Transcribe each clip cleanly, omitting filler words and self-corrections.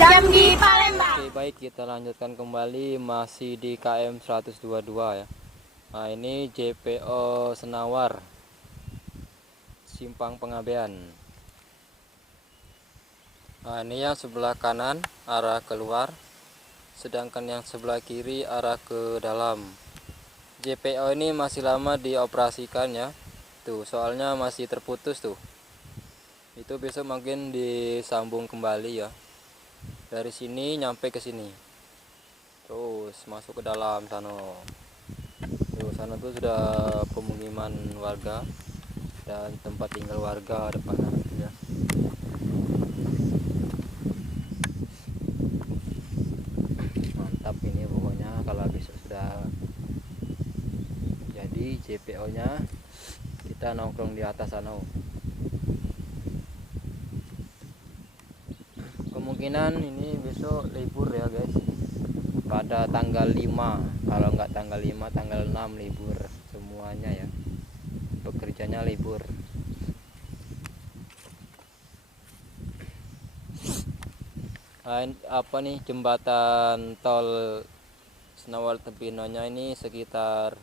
yang di Palembang. Oke, baik, kita lanjutkan kembali masih di KM 122 ya. Nah, ini JPO Senawar Simpang Pengabean. Nah, ini yang sebelah kanan arah keluar, sedangkan yang sebelah kiri arah ke dalam. JPO ini masih lama dioperasikan ya. Tuh, soalnya masih terputus tuh. Itu besok mungkin disambung kembali ya. Dari sini nyampe ke sini. Terus masuk ke dalam sana. Tuh, sana tuh sudah pemukiman warga dan tempat tinggal warga depan ya. Mantap ini pokoknya kalau besok sudah jadi JPO nya kita nongkrong di atas sana. Kemungkinan ini besok libur ya guys, pada tanggal 5, kalau nggak tanggal 5 tanggal 6 libur semuanya ya, pekerjanya libur. Nah, apa nih, jembatan tol Senawar Tempinonya ini sekitar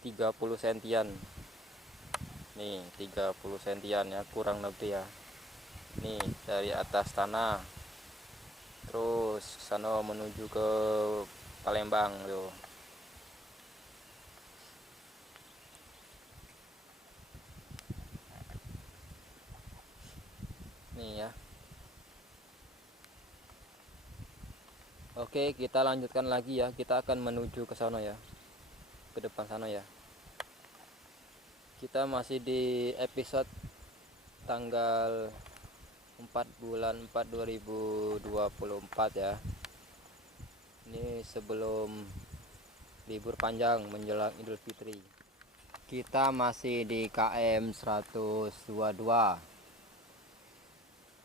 30 sentian nih, 30 sentian ya kurang lebih ya. Nih dari atas tanah terus sana menuju ke Palembang tuh. Nih ya. Oke, kita lanjutkan lagi ya. Kita akan menuju ke sana ya, ke depan sana ya. Kita masih di episode tanggal 4 bulan 4 2024 ya. Ini sebelum libur panjang menjelang Idul Fitri. Kita masih di KM 122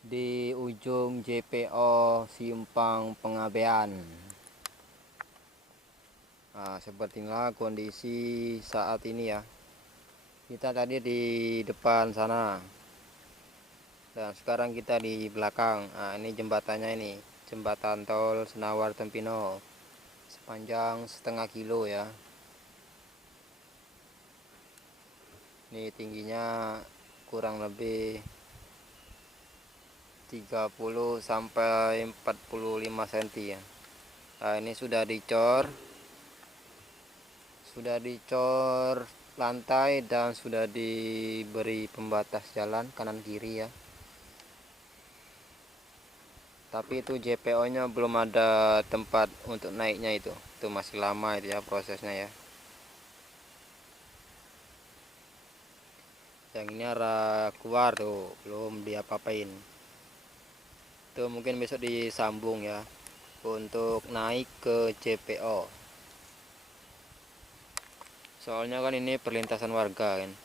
di ujung JPO Simpang Pengabean. Nah, seperti inilah kondisi saat ini ya. Kita tadi di depan sana dan sekarang kita di belakang. Nah, ini jembatannya, ini jembatan tol Senawar Tempino sepanjang setengah kilo ya. Ini tingginya kurang lebih 30 sampai 45 cm ya. Nah, ini sudah dicor lantai dan sudah diberi pembatas jalan kanan kiri ya. Tapi itu JPO nya belum ada tempat untuk naiknya, itu masih lama itu ya prosesnya ya. Yang ini arah keluar tuh belum diapa-apain. Itu mungkin besok disambung ya untuk naik ke JPO. Soalnya kan ini perlintasan warga kan.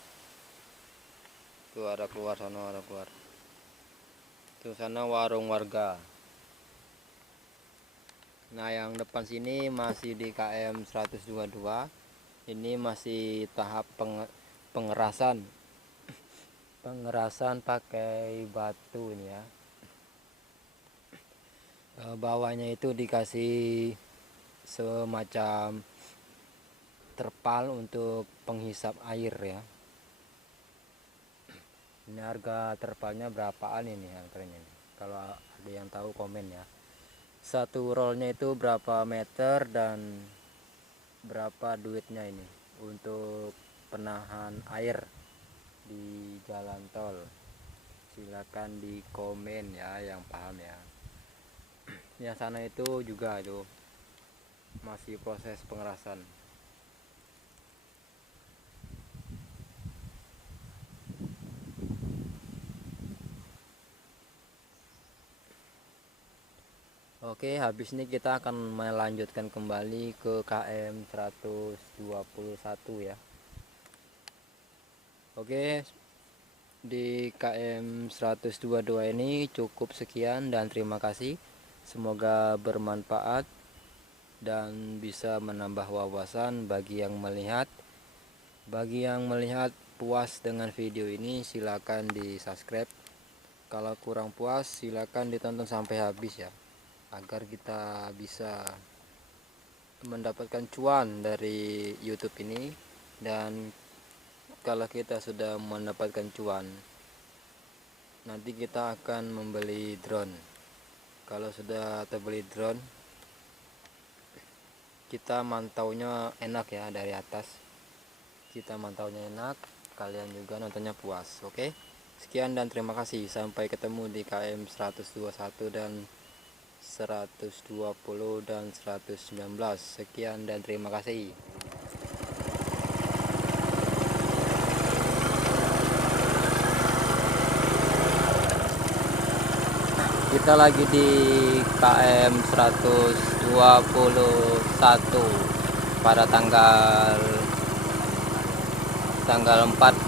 Tuh ada keluar sana, ada keluar. Tuh sana warung warga. Nah, yang depan sini masih di KM 122. Ini masih tahap pengerasan. Pengerasan pakai batu ini ya. Bawahnya itu dikasih semacam terpal untuk penghisap air ya. Ini harga terpalnya berapaan ini harganya? Kalau ada yang tahu komen ya. Satu rollnya itu berapa meter dan berapa duitnya ini untuk penahan air di jalan tol? Silakan di komen ya yang paham ya. Yang sana itu juga itu masih proses pengerasan. Oke, habis ini kita akan melanjutkan kembali ke KM 121 ya. Oke, di KM 122 ini cukup sekian dan terima kasih. Semoga bermanfaat dan bisa menambah wawasan bagi yang melihat. Bagi yang melihat puas dengan video ini, silakan di subscribe. Kalau kurang puas silakan ditonton sampai habis ya, agar kita bisa mendapatkan cuan dari YouTube ini. Dan kalau kita sudah mendapatkan cuan, nanti kita akan membeli drone. Kalau sudah terbeli drone, kita mantaunya enak ya, dari atas kita mantaunya enak, kalian juga nontonnya puas. Oke, sekian dan terima kasih. Sampai ketemu di KM 121 dan 120 dan 119. Sekian dan terima kasih. Kita lagi di KM 121 pada tanggal 4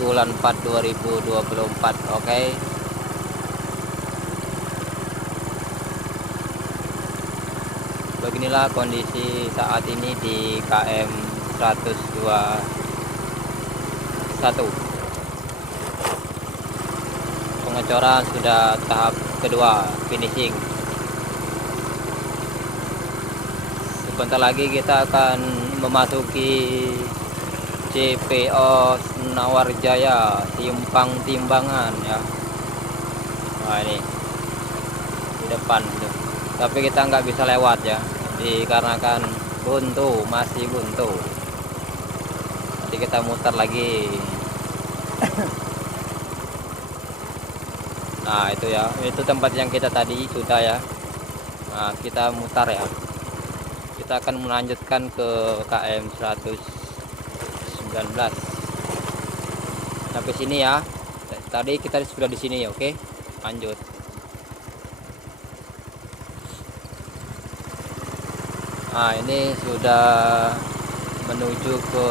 bulan 4 2024. Oke. Beginilah kondisi saat ini di KM 121. Pengecoran sudah tahap kedua, finishing. Sebentar lagi kita akan memasuki JPO Nawarjaya Simpang Timbangan ya. Nah ini di depan tuh. Tapi kita nggak bisa lewat ya, dikarenakan buntu, masih buntu. Nanti kita muter lagi. Nah itu ya, itu tempat yang kita tadi sudah ya. Nah kita mutar ya, kita akan melanjutkan ke KM 119 sampai sini ya. Tadi kita sudah di sini ya. Oke, lanjut. Nah ini sudah menuju ke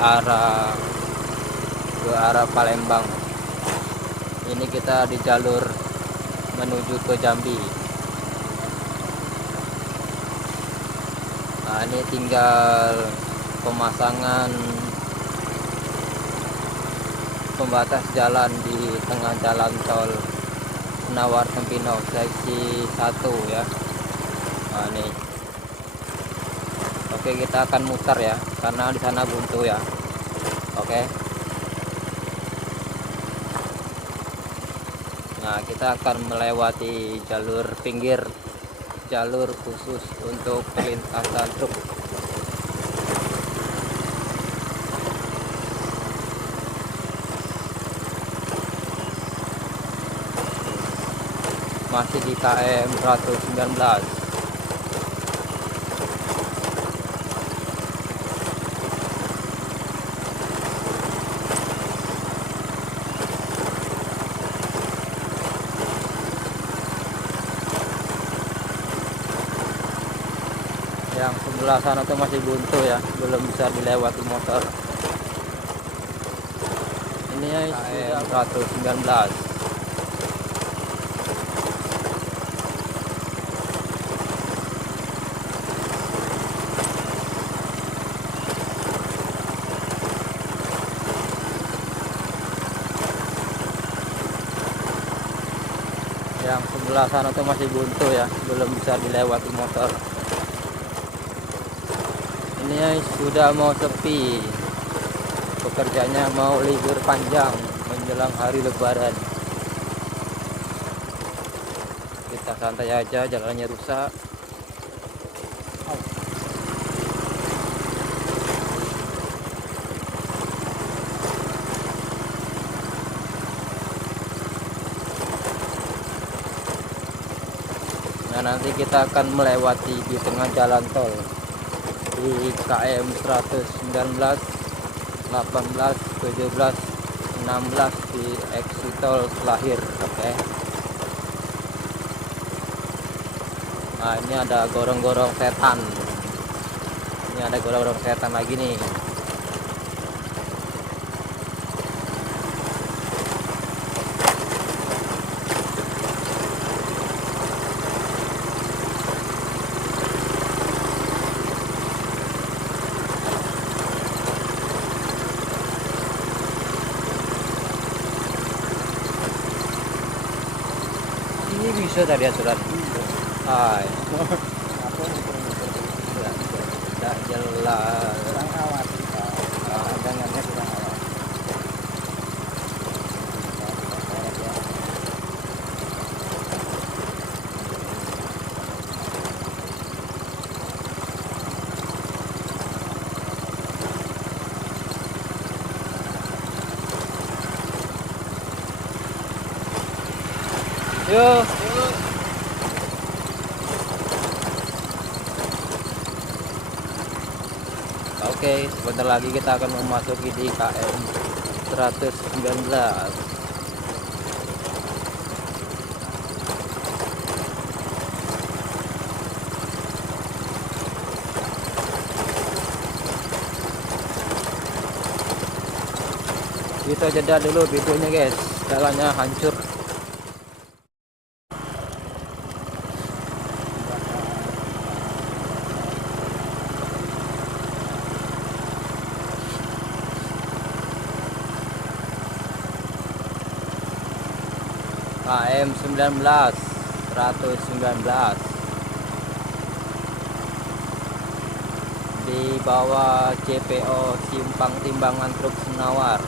arah Palembang. Ini kita di jalur menuju ke Jambi. Nah ini tinggal pemasangan pembatas jalan di tengah jalan tol Senawar Tempino seksi 1 ya. Nah ini. Oke, kita akan muter ya, karena di sana buntu ya. Oke. Nah, kita akan melewati jalur pinggir, jalur khusus untuk perlintasan truk. Masih di KM 119. Yang sebelah sana tuh masih buntu ya, belum bisa dilewati motor. Ini ya sudah 119. Yang sebelah sana tuh masih buntu ya, belum bisa dilewati motor. Ini sudah mau sepi, pekerjanya mau libur panjang menjelang hari Lebaran. Kita santai aja, jalannya rusak. Nah nanti kita akan melewati di tengah jalan tol di KM 119, 18, 17, 16 di exit tol Lahir. Oke. Nah ini ada gorong-gorong setan. Ini ada gorong-gorong setan lagi nih. Ini bisa tadi aturan. Hai. Tidak jelas. Kurang awas kita. Dengannya kurang awas. Yuk. Oke, sebentar lagi kita akan memasuki di KM 119. Kita jeda dulu videonya guys, jalannya hancur. KM 19 119 di bawah JPO Simpang Timbangan Truk Senawar.